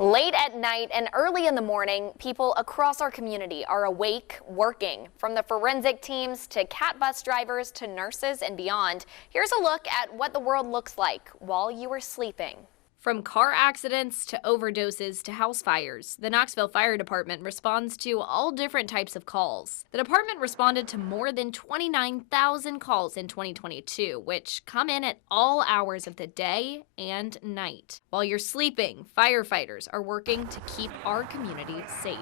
Late at night and early in the morning, people across our community are awake, working. From the forensic teams to cat bus drivers to nurses and beyond, here's a look at what the world looks like while you were sleeping. From car accidents to overdoses to house fires, the Knoxville Fire Department responds to all different types of calls. The department responded to more than 29,000 calls in 2022, which come in at all hours of the day and night. While you're sleeping, firefighters are working to keep our community safe.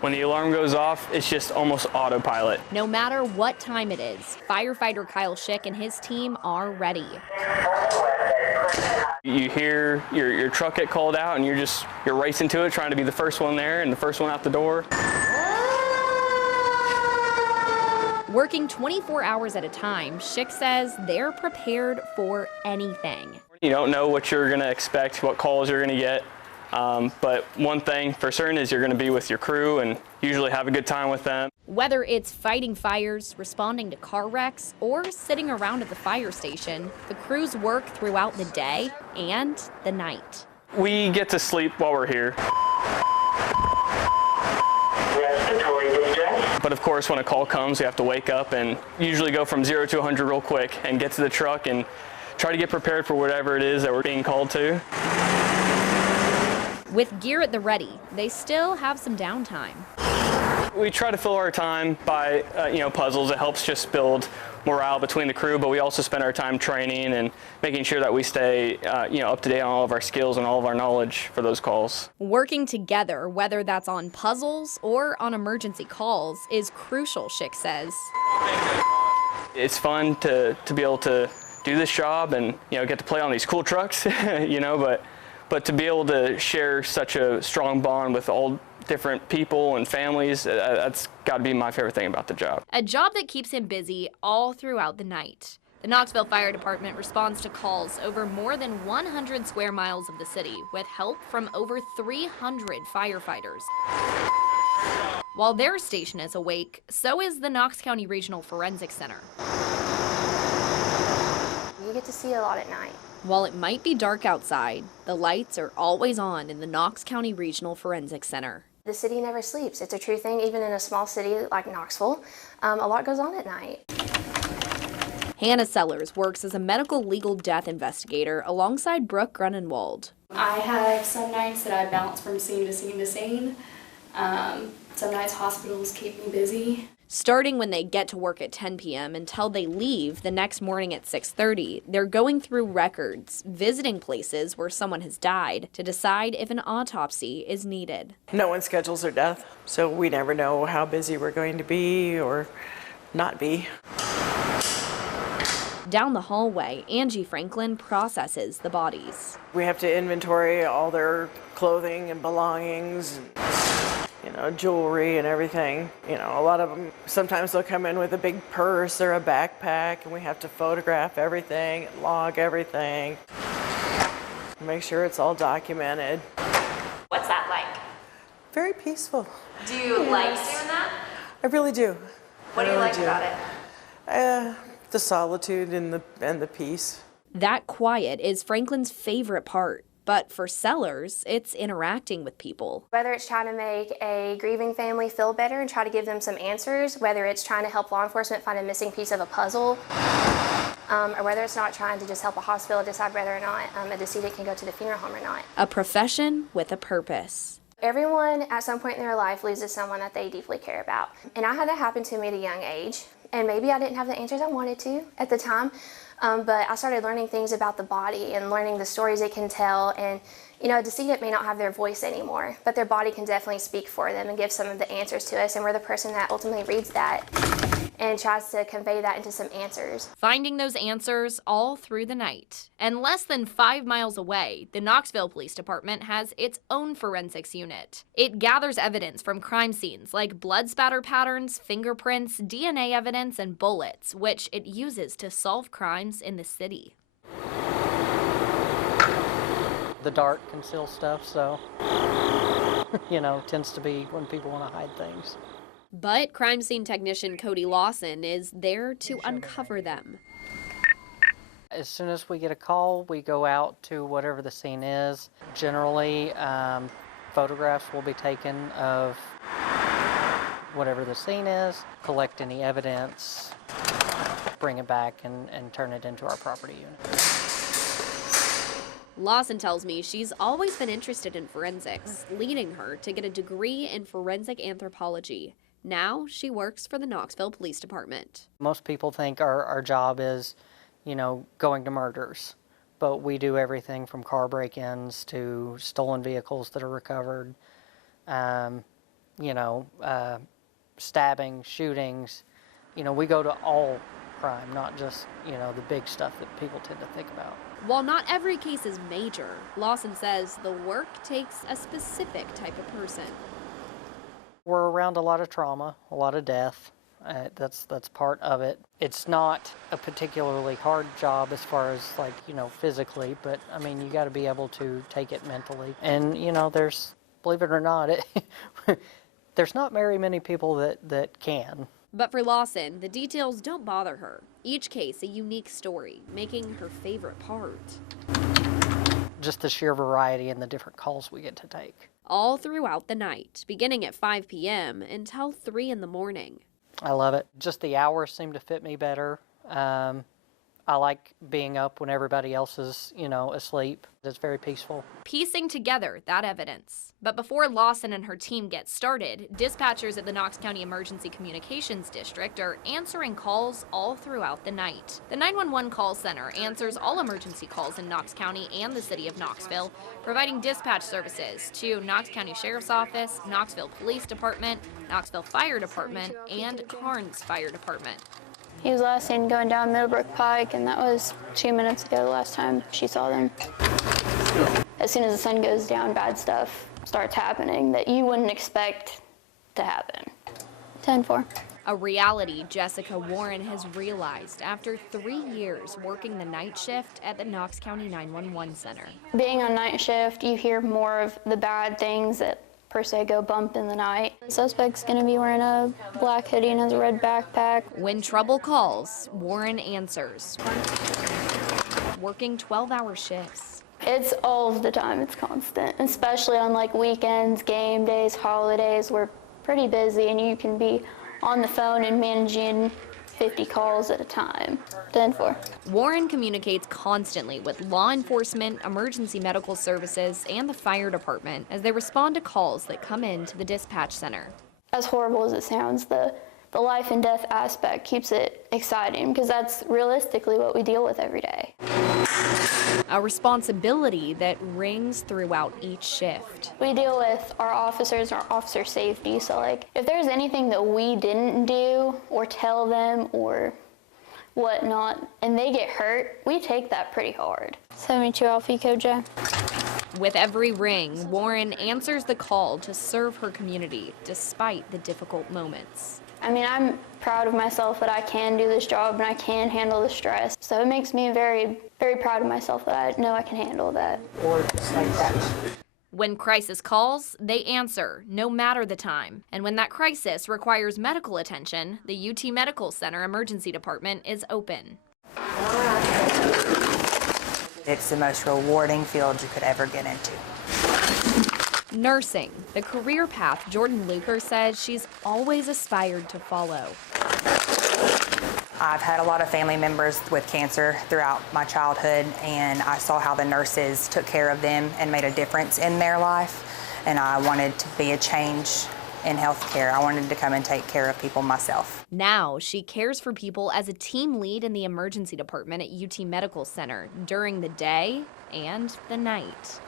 When the alarm goes off, it's just almost autopilot. No matter what time it is, firefighter Kyle Schick and his team are ready. You hear your truck get called out and you're racing to it, trying to be the first one there and the first one out the door. Working 24 hours at a time, Schick says they're prepared for anything. You don't know what you're gonna expect, what calls you're gonna get. But one thing for certain is you're going to be with your crew and usually have a good time with them. Whether it's fighting fires, responding to car wrecks, or sitting around at the fire station, the crews work throughout the day and the night. We get to sleep while we're here. But of course, when a call comes, we have to wake up and usually go from 0 to 100 real quick and get to the truck and try to get prepared for whatever it is that we're being called to. With gear at the ready, they still have some downtime. We try to fill our time by, puzzles. It helps just build morale between the crew, but we also spend our time training and making sure that we stay, up to date on all of our skills and all of our knowledge for those calls. Working together, whether that's on puzzles or on emergency calls, is crucial, Schick says. It's fun to be able to do this job and, get to play on these cool trucks, but to be able to share such a strong bond with all different people and families, that's got to be my favorite thing about the job. A job that keeps him busy all throughout the night. The Knoxville Fire Department responds to calls over more than 100 square miles of the city with help from over 300 firefighters. While their station is awake, so is the Knox County Regional Forensic Center. You get to see a lot at night. While it might be dark outside, the lights are always on in the Knox County Regional Forensic Center. The city never sleeps. It's a true thing, even in a small city like Knoxville. A lot goes on at night. Hannah Sellers works as a medical legal death investigator alongside Brooke Grunenwald. I have some nights that I bounce from scene to scene to scene. Some nights hospitals keep me busy. Starting when they get to work at 10 p.m. until they leave the next morning at 6:30, they're going through records, visiting places where someone has died to decide if an autopsy is needed. No one schedules their death, so we never know how busy we're going to be or not be. Down the hallway, Angie Franklin processes the bodies. We have to inventory all their clothing and belongings, jewelry and everything. A lot of them, sometimes they'll come in with a big purse or a backpack, and we have to photograph everything, log everything, make sure it's all documented. What's that like? Very peaceful. Do you like doing that? I really do. What do you like about it? The solitude and the peace. That quiet is Franklin's favorite part. But for Sellers, it's interacting with people. Whether it's trying to make a grieving family feel better and try to give them some answers, whether it's trying to help law enforcement find a missing piece of a puzzle, or whether it's not trying to just help a hospital decide whether or not a decedent can go to the funeral home or not. A profession with a purpose. Everyone at some point in their life loses someone that they deeply care about. And I had that happen to me at a young age. And maybe I didn't have the answers I wanted to at the time. But I started learning things about the body and learning the stories it can tell. And, a decedent may not have their voice anymore, but their body can definitely speak for them and give some of the answers to us. And we're the person that ultimately reads that and tries to convey that into some answers. Finding those answers all through the night. And less than 5 miles away, the Knoxville Police Department has its own forensics unit. It gathers evidence from crime scenes like blood spatter patterns, fingerprints, DNA evidence, and bullets, which it uses to solve crimes in the city. The dark conceals stuff, so, tends to be when people want to hide things. But crime scene technician Cody Lawson is there to uncover them. As soon as we get a call, we go out to whatever the scene is. Generally, photographs will be taken of whatever the scene is, collect any evidence, bring it back and turn it into our property unit. Lawson tells me she's always been interested in forensics, leading her to get a degree in forensic anthropology. Now she works for the Knoxville Police Department. Most people think our job is, going to murders, but we do everything from car break-ins to stolen vehicles that are recovered, stabbing, shootings. We go to all crime, not just, the big stuff that people tend to think about. While not every case is major, Lawson says the work takes a specific type of person. We're around a lot of trauma, a lot of death. That's part of it. It's not a particularly hard job as far as physically, but I mean, you got to be able to take it mentally. And there's, believe it or not, there's not very many people that can. But for Lawson, the details don't bother her. Each case a unique story, making her favorite part. Just the sheer variety and the different calls we get to take. All throughout the night, beginning at 5 p.m. until 3 in the morning. I love it. Just the hours seem to fit me better. I like being up when everybody else is, asleep. It's very peaceful. Piecing together that evidence. But before Lawson and her team get started, dispatchers at the Knox County Emergency Communications District are answering calls all throughout the night. The 911 call center answers all emergency calls in Knox County and the city of Knoxville, providing dispatch services to Knox County Sheriff's Office, Knoxville Police Department, Knoxville Fire Department, and Karnes Fire Department. He was last seen going down Middlebrook Pike, and that was 2 minutes ago the last time she saw them. As soon as the sun goes down, bad stuff starts happening that you wouldn't expect to happen. 10-4. A reality Jessica Warren has realized after 3 years working the night shift at the Knox County 911 Center. Being on night shift, you hear more of the bad things that per se go bump in the night. The suspect's gonna be wearing a black hoodie and has a red backpack. When trouble calls, Warren answers, working 12-hour shifts. It's all of the time, it's constant, especially on weekends, game days, holidays. We're pretty busy and you can be on the phone and managing 50 calls at a time. 10-4. Warren communicates constantly with law enforcement, emergency medical services, and the fire department as they respond to calls that come into the dispatch center. As horrible as it sounds, the life and death aspect keeps it exciting because that's realistically what we deal with every day. A responsibility that rings throughout each shift. We deal with our officers and our officer safety, so if there's anything that we didn't do or tell them or whatnot and they get hurt, we take that pretty hard. 72 Alpha Echo J. With every ring, Warren answers the call to serve her community despite the difficult moments. I mean, I'm proud of myself that I can do this job and I can handle the stress. So it makes me very, very proud of myself that I know I can handle that. Or just like that. When crisis calls, they answer, no matter the time. And when that crisis requires medical attention, the UT Medical Center Emergency Department is open. It's the most rewarding field you could ever get into. Nursing, the career path Jordan Luker says she's always aspired to follow. I've had a lot of family members with cancer throughout my childhood, and I saw how the nurses took care of them and made a difference in their life, and I wanted to be a change in healthcare. I wanted to come and take care of people myself. Now she cares for people as a team lead in the emergency department at UT Medical Center during the day and the night.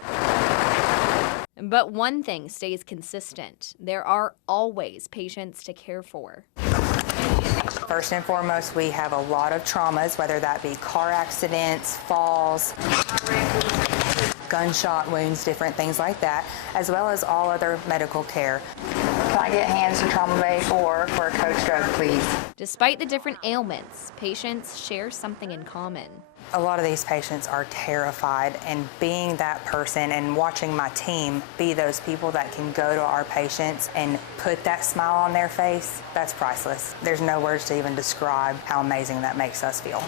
But one thing stays consistent. There are always patients to care for. First and foremost, we have a lot of traumas, whether that be car accidents, falls, gunshot wounds, different things like that, as well as all other medical care. Can I get hands to trauma bay 4 for a coach drug, please? Despite the different ailments, patients share something in common. A lot of these patients are terrified, and being that person and watching my team be those people that can go to our patients and put that smile on their face, that's priceless. There's no words to even describe how amazing that makes us feel.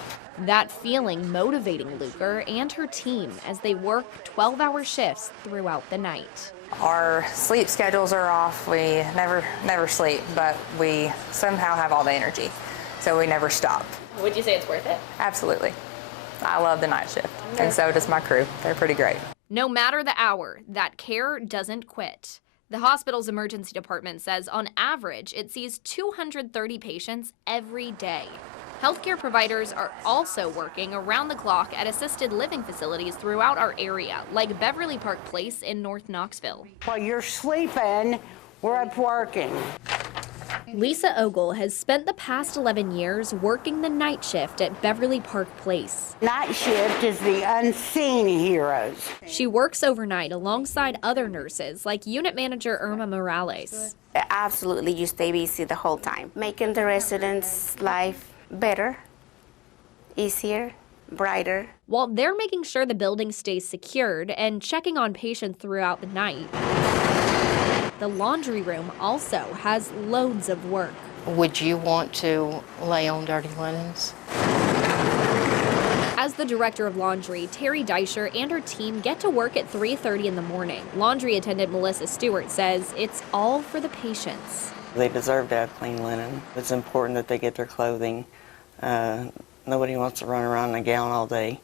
That feeling motivating Luker and her team as they work 12-hour shifts throughout the night. Our sleep schedules are off. We never sleep, but we somehow have all the energy, so we never stop. Would you say it's worth it? Absolutely. I love the night shift, and so does my crew. They're pretty great. No matter the hour, that care doesn't quit. The hospital's emergency department says on average it sees 230 patients every day. Healthcare providers are also working around the clock at assisted living facilities throughout our area, like Beverly Park Place in North Knoxville. While you're sleeping, we're up working. Lisa Ogle has spent the past 11 years working the night shift at Beverly Park Place. Night shift is the unseen heroes. She works overnight alongside other nurses like unit manager Irma Morales. Absolutely, you stay busy the whole time, making the residents' life better, easier, brighter. While they're making sure the building stays secured and checking on patients throughout the night, the laundry room also has loads of work. Would you want to lay on dirty linens? As the director of laundry, Terry Deischer and her team get to work at 3:30 in the morning. Laundry attendant Melissa Stewart says it's all for the patients. They deserve to have clean linen. It's important that they get their clothing. Nobody wants to run around in a gown all day.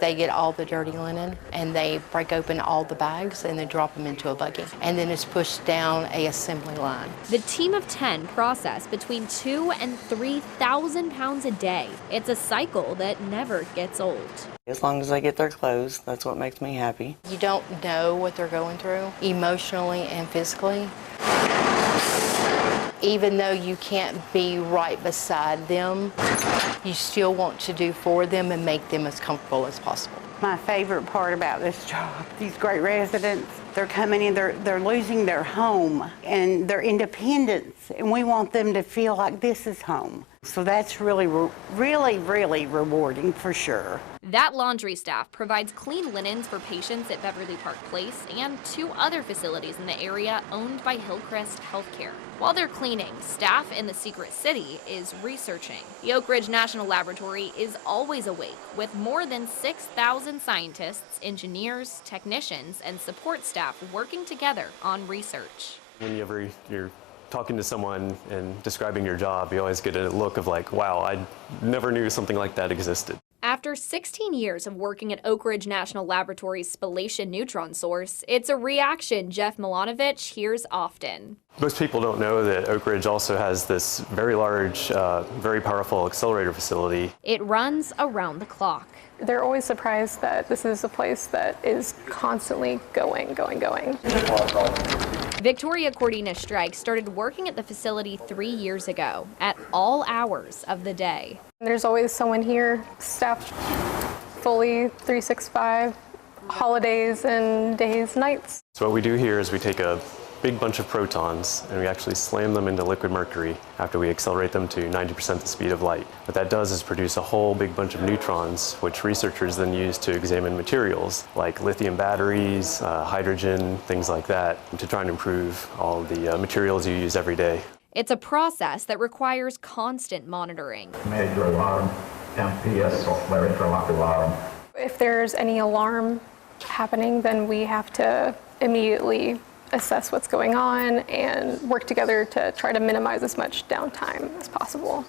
They get all the dirty linen and they break open all the bags and then drop them into a buggy. And then it's pushed down a assembly line. The team of 10 process between 2,000 and 3,000 pounds a day. It's a cycle that never gets old. As long as they get their clothes, that's what makes me happy. You don't know what they're going through, emotionally and physically. Even though you can't be right beside them, you still want to do for them and make them as comfortable as possible. My favorite part about this job, these great residents, they're coming in, they're losing their home and their independence, and we want them to feel like this is home. So that's really rewarding for sure. That laundry staff provides clean linens for patients at Beverly Park Place and 2 other facilities in the area owned by Hillcrest Healthcare. While they're cleaning, staff in the Secret City is researching. The Oak Ridge National Laboratory is always awake, with more than 6,000 scientists, engineers, technicians, and support staff working together on research. Whenever you're talking to someone and describing your job, you always get a look of like, wow, I never knew something like that existed. After 16 years of working at Oak Ridge National Laboratory's spallation neutron source, it's a reaction Jeff Milanovich hears often. Most people don't know that Oak Ridge also has this very large, very powerful accelerator facility. It runs around the clock. They're always surprised that this is a place that is constantly going. Victoria Cordina Strike started working at the facility 3 years ago, at all hours of the day. There's always someone here, staffed fully 365, holidays and days, nights. So what we do here is we take a big bunch of protons and we actually slam them into liquid mercury after we accelerate them to 90% the speed of light. What that does is produce a whole big bunch of neutrons, which researchers then use to examine materials like lithium batteries, hydrogen, things like that, to try and improve all the materials you use every day. It's a process that requires constant monitoring. Major alarm, MPS software interlock alarm. If there's any alarm happening, then we have to immediately assess what's going on and work together to try to minimize as much downtime as possible.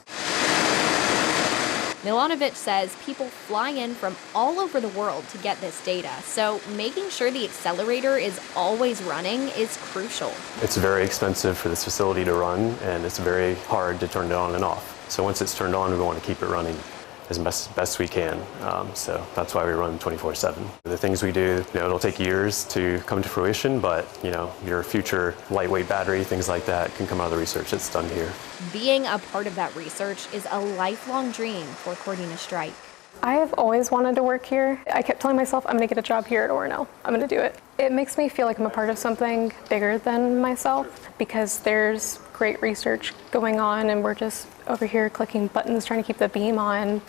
Milanovich says people fly in from all over the world to get this data, so making sure the accelerator is always running is crucial. It's very expensive for this facility to run, and it's very hard to turn it on and off. So once it's turned on, we want to keep it running as best we can. So that's why we run 24/7. The things we do, it'll take years to come to fruition, but your future lightweight battery, things like that, can come out of the research that's done here. Being a part of that research is a lifelong dream for Cordina Strike. I have always wanted to work here. I kept telling myself, I'm going to get a job here at Orono. I'm going to do it. It makes me feel like I'm a part of something bigger than myself because there's great research going on and we're just over here clicking buttons trying to keep the beam on.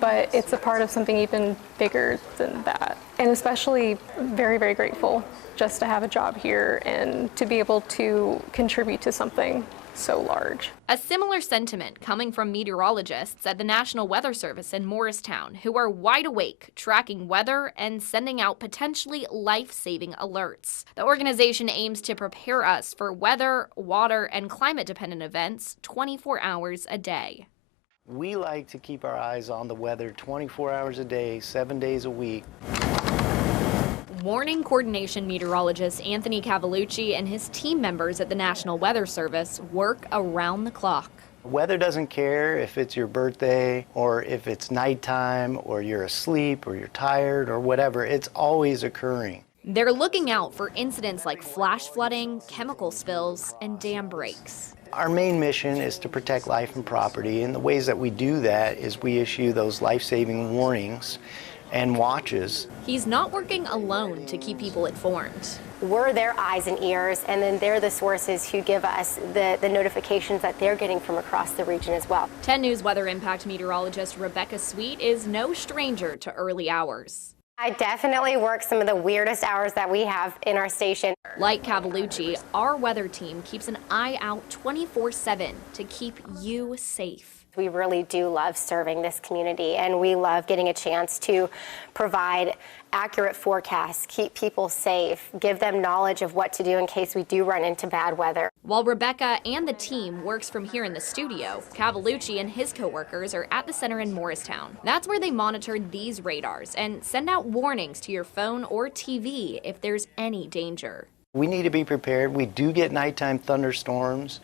But it's a part of something even bigger than that. And especially very, very grateful just to have a job here and to be able to contribute to something so large. A similar sentiment coming from meteorologists at the National Weather Service in Morristown, who are wide awake, tracking weather and sending out potentially life-saving alerts. The organization aims to prepare us for weather, water, and climate-dependent events 24 hours a day. We like to keep our eyes on the weather 24 hours a day, 7 days a week. Warning coordination meteorologist Anthony Cavalucci and his team members at the National Weather Service work around the clock. Weather doesn't care if it's your birthday or if it's nighttime or you're asleep or you're tired or whatever. It's always occurring. They're looking out for incidents like flash flooding, chemical spills, and dam breaks. Our main mission is to protect life and property, and the ways that we do that is we issue those life-saving warnings and watches. He's not working alone to keep people informed. We're their eyes and ears, and then they're the sources who give us the notifications that they're getting from across the region as well. 10 News Weather Impact meteorologist Rebecca Sweet is no stranger to early hours. I definitely work some of the weirdest hours that we have in our station. Like Cavalucci, our weather team keeps an eye out 24/7 to keep you safe. We really do love serving this community, and we love getting a chance to provide accurate forecasts, keep people safe, give them knowledge of what to do in case we do run into bad weather. While Rebecca and the team works from here in the studio, Cavalucci and his coworkers are at the center in Morristown. That's where they monitor these radars and send out warnings to your phone or TV if there's any danger. We need to be prepared. We do get nighttime thunderstorms,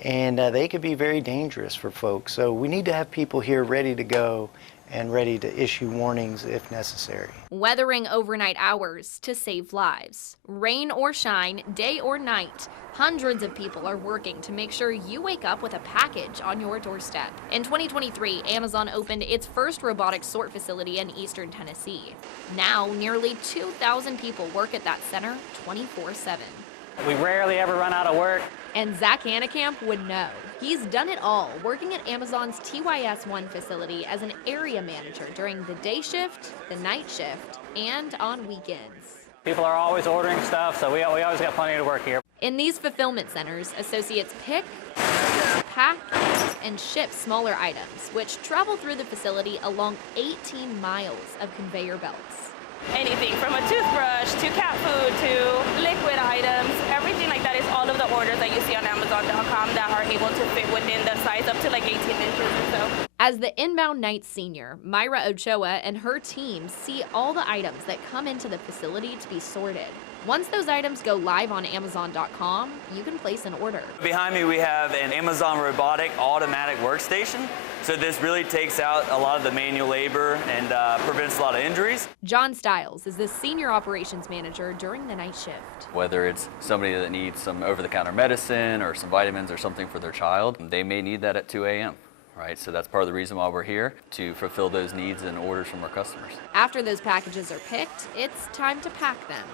and they can be very dangerous for folks. So we need to have people here ready to go and ready to issue warnings if necessary. Weathering overnight hours to save lives. Rain or shine, day or night, hundreds of people are working to make sure you wake up with a package on your doorstep. In 2023, Amazon opened its first robotic sort facility in eastern Tennessee. Now, nearly 2,000 people work at that center 24/7. We rarely ever run out of work. And Zach Hannekamp would know. He's done it all, working at Amazon's TYS1 facility as an area manager during the day shift, the night shift, and on weekends. People are always ordering stuff, so we always got plenty to work here. In these fulfillment centers, associates pick, pack, and ship smaller items, which travel through the facility along 18 miles of conveyor belts. Anything from a toothbrush to cat food to liquid items, everything like that is all of the orders that you see on Amazon.com that are able to fit within the size up to like 18 inches or so. As the inbound night senior, Myra Ochoa and her team see all the items that come into the facility to be sorted. Once those items go live on Amazon.com, you can place an order. Behind me we have an Amazon robotic automatic workstation. So this really takes out a lot of the manual labor and prevents a lot of injuries. John Stiles is the senior operations manager during the night shift. Whether it's somebody that needs some over-the-counter medicine or some vitamins or something for their child, they may need that at 2 a.m. Right, so that's part of the reason why we're here, to fulfill those needs and orders from our customers. After those packages are picked, it's time to pack them.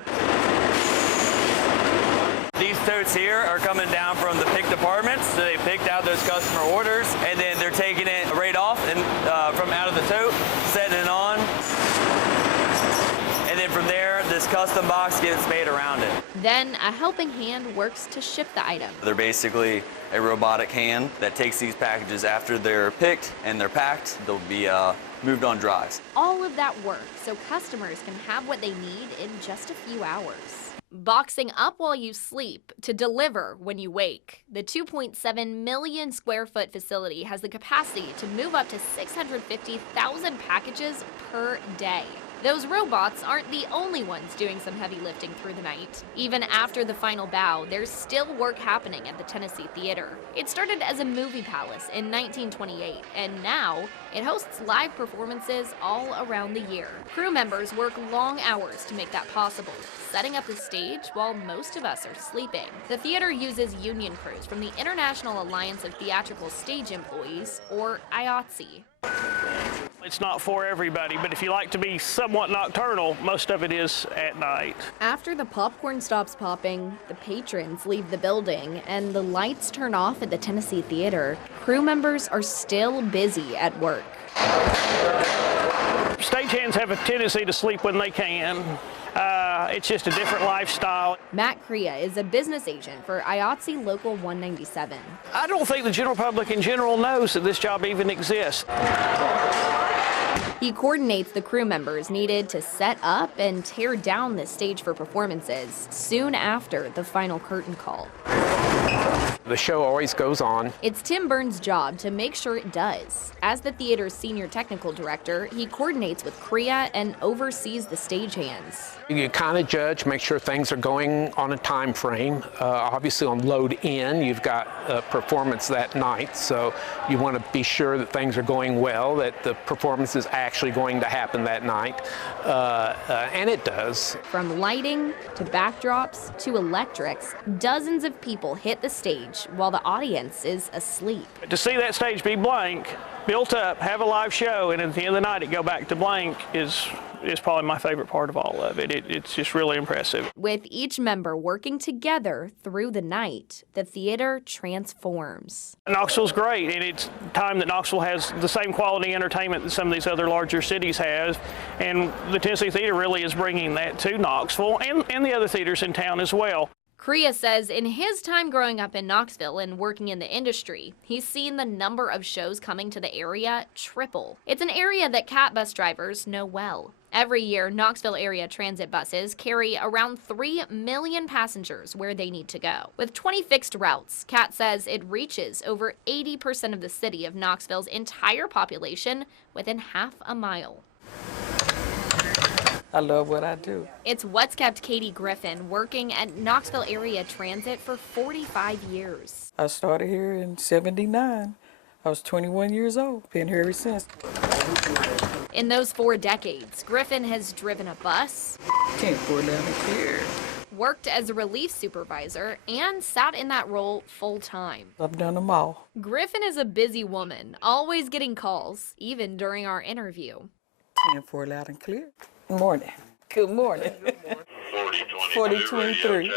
These totes here are coming down from the pick departments, so they picked out those customer orders, and then they're taking it right off and from out of the tote, setting it on, and then from there, this custom box gets made around it. Then a helping hand works to ship the item. They're basically a robotic hand that takes these packages after they're picked and they're packed. They'll be moved on drives. All of that work so customers can have what they need in just a few hours. Boxing up while you sleep to deliver when you wake. The 2.7 million square foot facility has the capacity to move up to 650,000 packages per day. Those robots aren't the only ones doing some heavy lifting through the night. Even after the final bow, there's still work happening at the Tennessee Theater. It started as a movie palace in 1928, and now it hosts live performances all around the year. Crew members work long hours to make that possible, setting up the stage while most of us are sleeping. The theater uses union crews from the International Alliance of Theatrical Stage Employees, or IATSE. It's not for everybody, but if you like to be somewhat nocturnal, most of it is at night. After the popcorn stops popping, the patrons leave the building, and the lights turn off at the Tennessee Theater, crew members are still busy at work. Stagehands have a tendency to sleep when they can. It's just a different lifestyle. Matt Crea is a business agent for IATSE Local 197. I don't think the general public in general knows that this job even exists. He coordinates the crew members needed to set up and tear down the stage for performances soon after the final curtain call. The show always goes on. It's Tim Burns' job to make sure it does. As the theater's senior technical director, he coordinates with Crea and oversees the stagehands. You kind of judge, make sure things are going on a time frame. Obviously on load in, you've got a performance that night, so you want to be sure that things are going well, that the performance is actually going to happen that night, and it does. From lighting to backdrops to electrics, dozens of people hit the stage while the audience is asleep. To see that stage be blank, built up, have a live show, and at the end of the night it go back to blank is probably my favorite part of all of it. It's just really impressive. With each member working together through the night, the theater transforms. Knoxville's great, and it's time that Knoxville has the same quality entertainment that some of these other larger cities have, and the Tennessee Theater really is bringing that to Knoxville and the other theaters in town as well. Crea says in his time growing up in Knoxville and working in the industry, he's seen the number of shows coming to the area triple. It's an area that CAT bus drivers know well. Every year, Knoxville area transit buses carry around 3 million passengers where they need to go. With 20 fixed routes, CAT says it reaches over 80% of the city of Knoxville's entire population within half a mile. I love what I do. It's what's kept Katie Griffin working at Knoxville Area Transit for 45 years. I started here in '79. I was 21 years old. Been here ever since. In those 4 decades, Griffin has driven a bus, worked as a relief supervisor, and sat in that role full time. I've done them all. Griffin is a busy woman, always getting calls, even during our interview. 10-4 loud and clear. Morning. Good morning. 4023.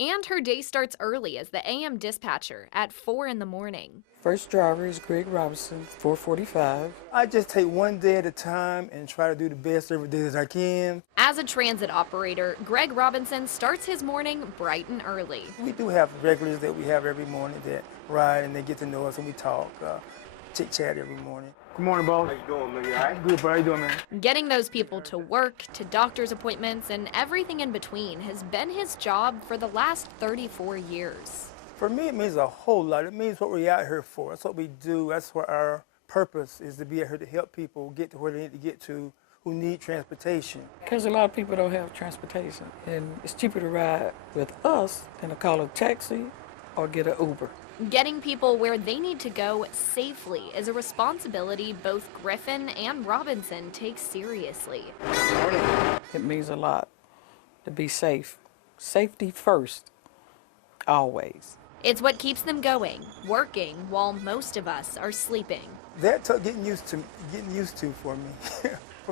And her day starts early as the AM dispatcher at 4 in the morning. First driver is Greg Robinson, 445. I just take one day at a time and try to do the best every day as I can. As a transit operator, Greg Robinson starts his morning bright and early. We do have regulars that we have every morning that ride and they get to know us and we talk, chit-chat every morning. Good morning, boss. How you doing, man? You all right? Good, bro. How you doing, man? Getting those people to work, to doctor's appointments, and everything in between has been his job for the last 34 years. For me, it means a whole lot. It means what we're out here for. That's what we do. That's what our purpose is, to be out here to help people get to where they need to get to who need transportation. Because a lot of people don't have transportation, and it's cheaper to ride with us than to call a taxi or get an Uber. Getting people where they need to go safely is a responsibility both Griffin and Robinson take seriously. It means a lot to be safe. Safety first, always. It's what keeps them going, working while most of us are sleeping. That took getting used to for me.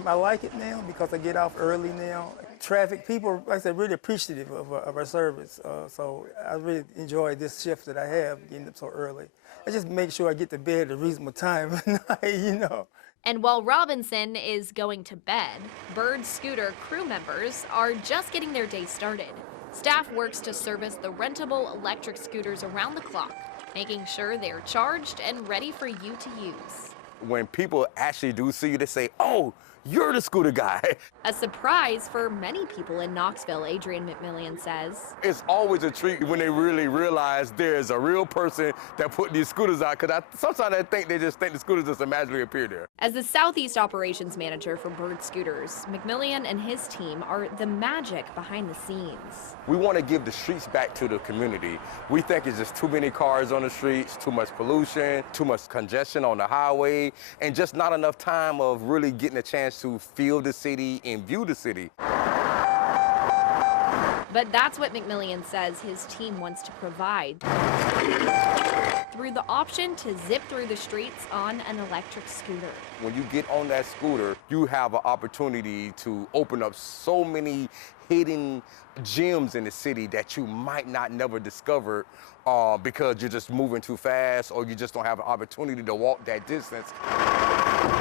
I like it now because I get off early now. Traffic, people, like I said, really appreciative of our service. So I really enjoy this shift that I have, getting up so early. I just make sure I get to bed at a reasonable time at night, you know. And while Robinson is going to bed, Bird Scooter crew members are just getting their day started. Staff works to service the rentable electric scooters around the clock, making sure they're charged and ready for you to use. When people actually do see you, they say, "Oh, you're the scooter guy." A surprise for many people in Knoxville, Adrian McMillian says. It's always a treat when they really realize there's a real person that put these scooters out, because sometimes I think they just think the scooters just magically appear there. As the Southeast Operations Manager for Bird Scooters, McMillian and his team are the magic behind the scenes. We want to give the streets back to the community. We think it's just too many cars on the streets, too much pollution, too much congestion on the highway, and just not enough time of really getting a chance to feel the city and view the city. But that's what McMillian says his team wants to provide through the option to zip through the streets on an electric scooter. When you get on that scooter, you have an opportunity to open up so many hidden gems in the city that you might not never discover because you're just moving too fast or you just don't have an opportunity to walk that distance.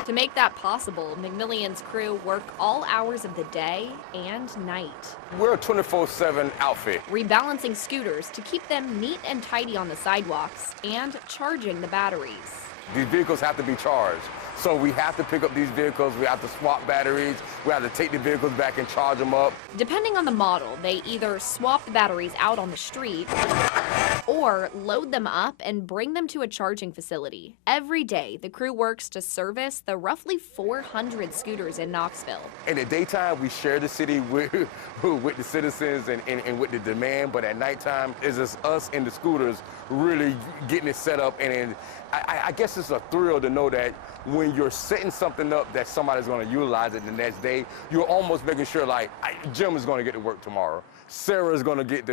To make that possible, McMillion's crew work all hours of the day and night. We're a 24/7 outfit. Rebalancing scooters to keep them neat and tidy on the sidewalks and charging the batteries. These vehicles have to be charged. So we have to pick up these vehicles, we have to swap batteries, we have to take the vehicles back and charge them up. Depending on the model, they either swap the batteries out on the street or load them up and bring them to a charging facility. Every day, the crew works to service the roughly 400 scooters in Knoxville. In the daytime, we share the city with the citizens and with the demand, but at nighttime, it's just us and the scooters really getting it set up. And I guess it's a thrill to know that when you're setting something up that somebody's going to utilize it the next day, you're almost making sure like Jim is going to get to work tomorrow. Sarah's going to get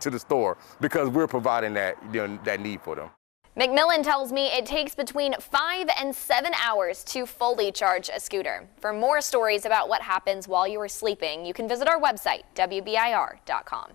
to the store because we're providing that that need for them. McMillion tells me it takes between 5 and 7 hours to fully charge a scooter. For more stories about what happens while you are sleeping, you can visit our website, WBIR.com.